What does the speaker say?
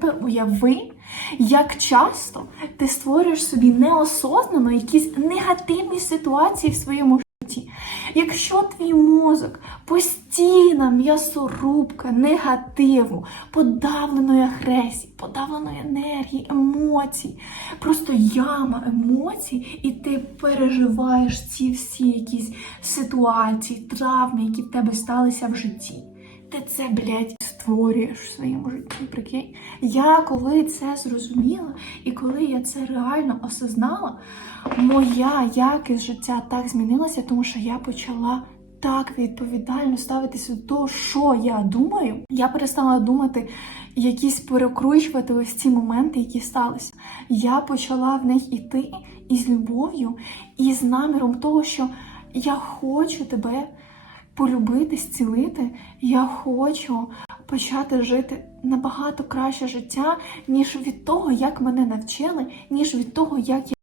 Тепер уяви, як часто ти створюєш собі неосознано якісь негативні ситуації в своєму житті. Якщо твій мозок постійна м'ясорубка негативу, подавленої агресії, подавленої енергії, емоцій, просто яма емоцій, і ти переживаєш ці всі якісь ситуації, травми, які в тебе сталися в житті. Ти це, блядь, створюєш в своєму житті, прикинь. Я коли це зрозуміла, і коли я це реально осознала, моя якість життя так змінилася, тому що я почала так відповідально ставитися до того, що я думаю. Я перестала думати, якісь перекручувати ось ці моменти, які сталися. Я почала в них іти із любов'ю, і з наміром того, що я хочу тебе полюбити, зцілити. Я хочу почати жити набагато краще життя, ніж від того, як мене навчили, ніж від того, як я.